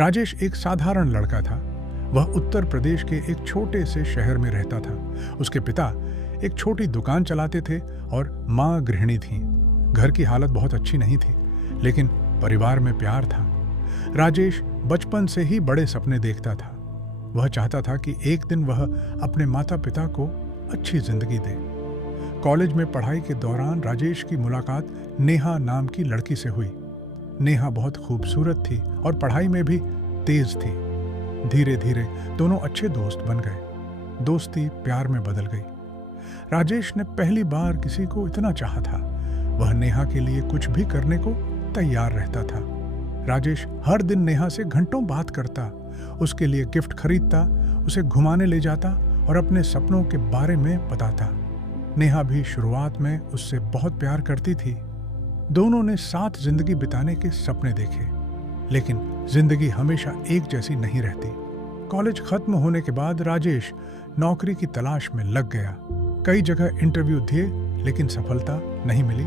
राजेश एक साधारण लड़का था। वह उत्तर प्रदेश के एक छोटे से शहर में रहता था। उसके पिता एक छोटी दुकान चलाते थे और माँ गृहिणी थीं। घर की हालत बहुत अच्छी नहीं थी, लेकिन परिवार में प्यार था। राजेश बचपन से ही बड़े सपने देखता था। वह चाहता था कि एक दिन वह अपने माता पिता को अच्छी जिंदगी दे। कॉलेज में पढ़ाई के दौरान राजेश की मुलाकात नेहा नाम की लड़की से हुई। नेहा बहुत खूबसूरत थी और पढ़ाई में भी तेज थी। धीरे धीरे दोनों अच्छे दोस्त बन गए। दोस्ती प्यार में बदल गई। राजेश ने पहली बार किसी को इतना चाहा था। वह नेहा के लिए कुछ भी करने को तैयार रहता था। राजेश हर दिन नेहा से घंटों बात करता, उसके लिए गिफ्ट खरीदता, उसे घुमाने ले जाता और अपने सपनों के बारे में बताता। नेहा भी शुरुआत में उससे बहुत प्यार करती थी। दोनों ने साथ जिंदगी बिताने के सपने देखे, लेकिन जिंदगी हमेशा एक जैसी नहीं रहती। कॉलेज खत्म होने के बाद राजेश नौकरी की तलाश में लग गया। कई जगह इंटरव्यू दिए, लेकिन सफलता नहीं मिली।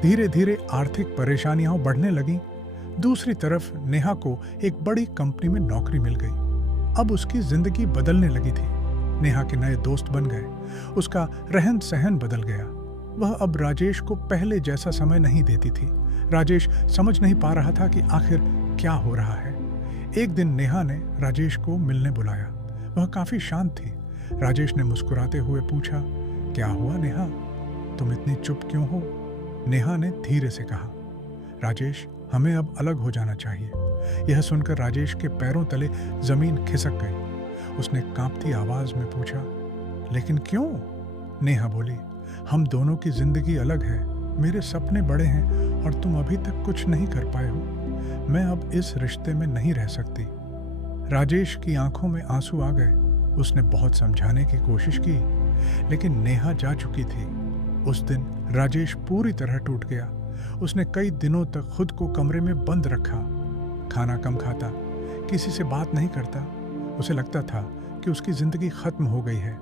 धीरे धीरे आर्थिक परेशानियां बढ़ने लगीं। दूसरी तरफ नेहा को एक बड़ी कंपनी में नौकरी मिल गई। अब उसकी जिंदगी बदलने लगी थी। नेहा के नए दोस्त बन गए। उसका रहन सहन बदल गया। वह अब राजेश को पहले जैसा समय नहीं देती थी। राजेश समझ नहीं पा रहा था कि आखिर क्या हो रहा है। एक दिन नेहा ने राजेश को मिलने बुलाया। वह काफी शांत थी। राजेश ने मुस्कुराते हुए पूछा, क्या हुआ नेहा, तुम इतनी चुप क्यों हो? नेहा ने धीरे से कहा, राजेश, हमें अब अलग हो जाना चाहिए। यह सुनकर राजेश के पैरों तले जमीन खिसक गई। उसने कांपती आवाज में पूछा, लेकिन क्यों? नेहा बोली, हम दोनों की जिंदगी अलग है। मेरे सपने बड़े हैं और तुम अभी तक कुछ नहीं कर पाए हो। मैं अब इस रिश्ते में नहीं रह सकती। राजेश की आंखों में आंसू आ गए। उसने बहुत समझाने की कोशिश की, लेकिन नेहा जा चुकी थी। उस दिन राजेश पूरी तरह टूट गया। उसने कई दिनों तक खुद को कमरे में बंद रखा। खाना कम खाता, किसी से बात नहीं करता। उसे लगता था कि उसकी जिंदगी खत्म हो गई है।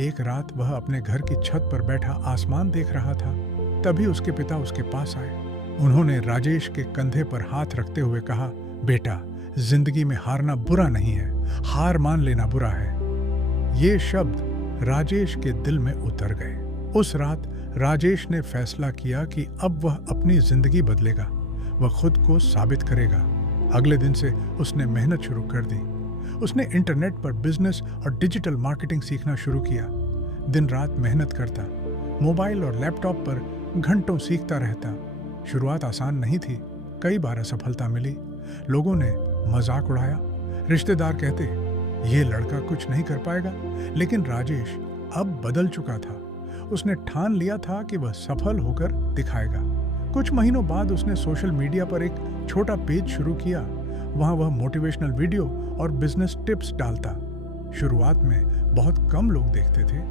एक रात वह अपने घर की छत पर बैठा आसमान देख रहा था। तभी उसके पिता उसके पास आए। उन्होंने राजेश के कंधे पर हाथ रखते हुए कहा, बेटा, जिंदगी में हारना बुरा नहीं है, हार मान लेना बुरा है। ये शब्द राजेश के दिल में उतर गए। उस रात राजेश ने फैसला किया कि अब वह अपनी जिंदगी बदलेगा। वह खुद को साबित करेगा। अगले दिन से उसने मेहनत शुरू कर दी। उसने इंटरनेट पर बिजनेस और डिजिटल मार्केटिंग सीखना शुरू किया। दिन रात मेहनत करता, मोबाइल और लैपटॉप पर घंटों सीखता रहता। शुरुआत आसान नहीं थी। कई बार असफलता मिली। लोगों ने मजाक उड़ाया। रिश्तेदार कहते, ये लड़का कुछ नहीं कर पाएगा। लेकिन राजेश अब बदल चुका था। उसने ठान लिया था कि वह सफल होकर दिखाएगा। कुछ महीनों बाद उसने सोशल मीडिया पर एक छोटा पेज शुरू किया। वहां वह मोटिवेशनल वीडियो और बिजनेस टिप्स डालता। शुरुआत में बहुत कम लोग देखते थे,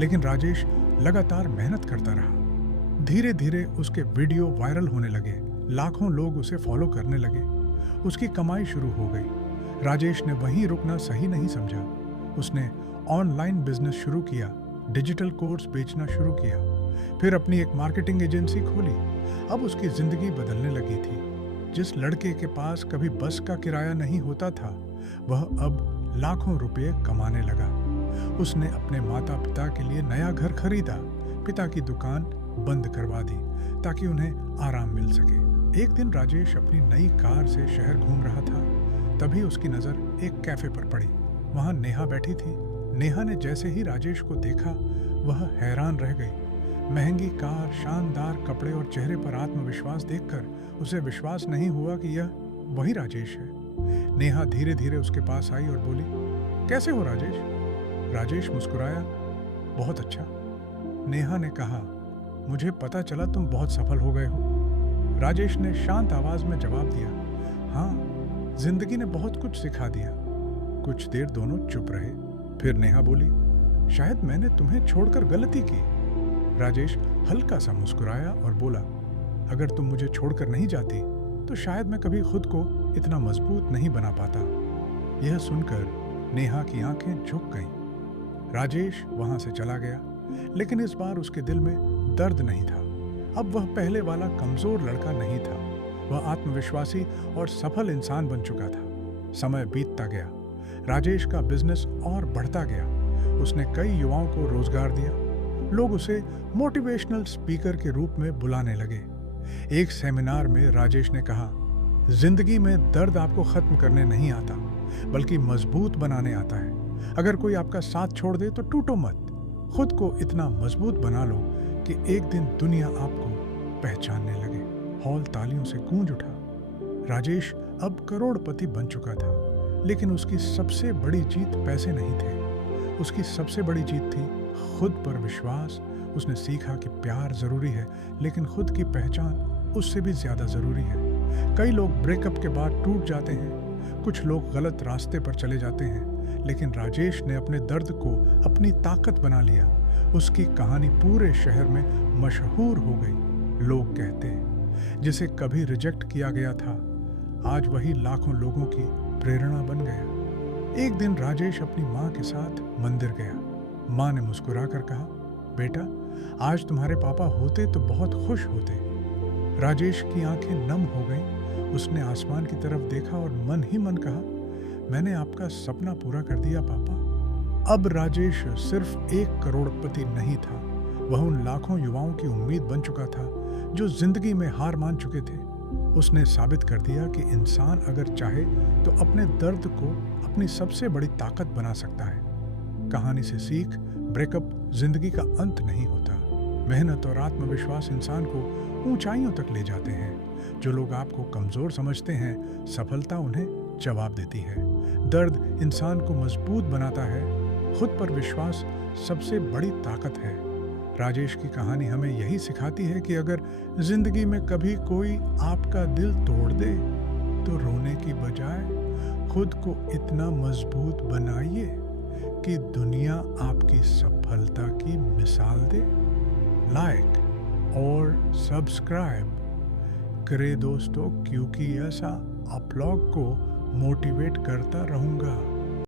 लेकिन राजेश लगातार मेहनत करता रहा। धीरे धीरे उसके वीडियो वायरल होने लगे। लाखों लोग उसे फॉलो करने लगे। उसकी कमाई शुरू हो गई। राजेश ने वहीं रुकना सही नहीं समझा। उसने ऑनलाइन बिजनेस शुरू किया, डिजिटल कोर्स बेचना शुरू किया, फिर अपनी एक मार्केटिंग एजेंसी खोली। अब उसकी जिंदगी बदलने लगी थी। जिस लड़के के पास कभी बस का किराया नहीं होता था, वह अब लाखों रुपए कमाने लगा। उसने अपने माता पिता के लिए नया घर खरीदा, पिता की दुकान बंद करवा दी ताकि उन्हें आराम मिल सके। एक दिन राजेश अपनी नई कार से शहर घूम रहा था। तभी उसकी नजर एक कैफे पर पड़ी। वहां नेहा बैठी थी। नेहा ने जैसे ही राजेश को देखा, वह हैरान रह गई। महंगी कार, शानदार कपड़े और चेहरे पर आत्मविश्वास देखकर उसे विश्वास नहीं हुआ कि यह वही राजेश है। नेहा धीरे धीरे उसके पास आई और बोली, कैसे हो राजेश? राजेश मुस्कुराया, बहुत अच्छा। नेहा ने कहा, मुझे पता चला तुम बहुत सफल हो गए हो। राजेश ने शांत आवाज में जवाब दिया, हाँ, जिंदगी ने बहुत कुछ सिखा दिया। कुछ देर दोनों चुप रहे। फिर नेहा बोली, शायद मैंने तुम्हें छोड़कर गलती की। राजेश हल्का सा मुस्कुराया और बोला, अगर तुम मुझे छोड़कर नहीं जाती तो शायद मैं कभी खुद को इतना मजबूत नहीं बना पाता। यह सुनकर नेहा की आंखें झुक गईं। राजेश वहां से चला गया, लेकिन इस बार उसके दिल में दर्द नहीं था। अब वह पहले वाला कमजोर लड़का नहीं था। वह आत्मविश्वासी और सफल इंसान बन चुका था। समय बीतता गया। राजेश का बिजनेस और बढ़ता गया। उसने कई युवाओं को रोजगार दिया। लोग उसे मोटिवेशनल स्पीकर के रूप में बुलाने लगे। एक सेमिनार में राजेश ने कहा, जिंदगी में दर्द आपको खत्म करने नहीं आता, बल्कि मजबूत बनाने आता है। अगर कोई आपका साथ छोड़ दे तो टूटो मत। खुद को इतना मजबूत बना लो कि एक दिन दुनिया आपको पहचानने लगे। हॉल तालियों से गूंज उठा। राजेश अब करोड़पति बन चुका था, लेकिन उसकी सबसे बड़ी जीत पैसे नहीं थे। उसकी सबसे बड़ी जीत थी खुद पर विश्वास। उसने सीखा कि प्यार जरूरी है, लेकिन खुद की पहचान उससे भी ज्यादा जरूरी है। कई लोग ब्रेकअप के बाद टूट जाते हैं, कुछ लोग गलत रास्ते पर चले जाते हैं, लेकिन राजेश ने अपने दर्द को अपनी ताकत बना लिया। उसकी कहानी पूरे शहर में मशहूर हो गई। लोग कहते हैं, जिसे कभी रिजेक्ट किया गया था, आज वही लाखों लोगों की प्रेरणा बन गया। एक दिन राजेश अपनी माँ के साथ मंदिर गया। माँ ने मुस्कुराकर कहा, बेटा, आज तुम्हारे पापा होते तो बहुत खुश होते। राजेश की आंखें नम हो गईं। उसने आसमान की तरफ देखा और मन ही मन कहा, मैंने आपका सपना पूरा कर दिया पापा। अब राजेश सिर्फ एक करोड़पति नहीं था, वह उन लाखों युवाओं की उम्मीद बन चुका था जो जिंदगी में हार मान चुके थे। उसने साबित कर दिया कि इंसान अगर चाहे तो अपने दर्द को अपनी सबसे बड़ी ताकत बना सकता है। कहानी से सीख, ब्रेकअप जिंदगी का अंत नहीं होता। मेहनत और आत्मविश्वास इंसान को ऊंचाइयों तक ले जाते हैं। जो लोग आपको कमजोर समझते हैं, सफलता उन्हें जवाब देती है। दर्द इंसान को मजबूत बनाता है। खुद पर विश्वास सबसे बड़ी ताकत है। राजेश की कहानी हमें यही सिखाती है कि अगर जिंदगी में कभी कोई आपका दिल तोड़ दे तो रोने की बजाय खुद को इतना मजबूत बनाइए कि दुनिया आपकी सफलता की मिसाल दे। लाइक और सब्सक्राइब करें दोस्तों, क्योंकि ऐसा आप लोग को मोटिवेट करता रहूंगा।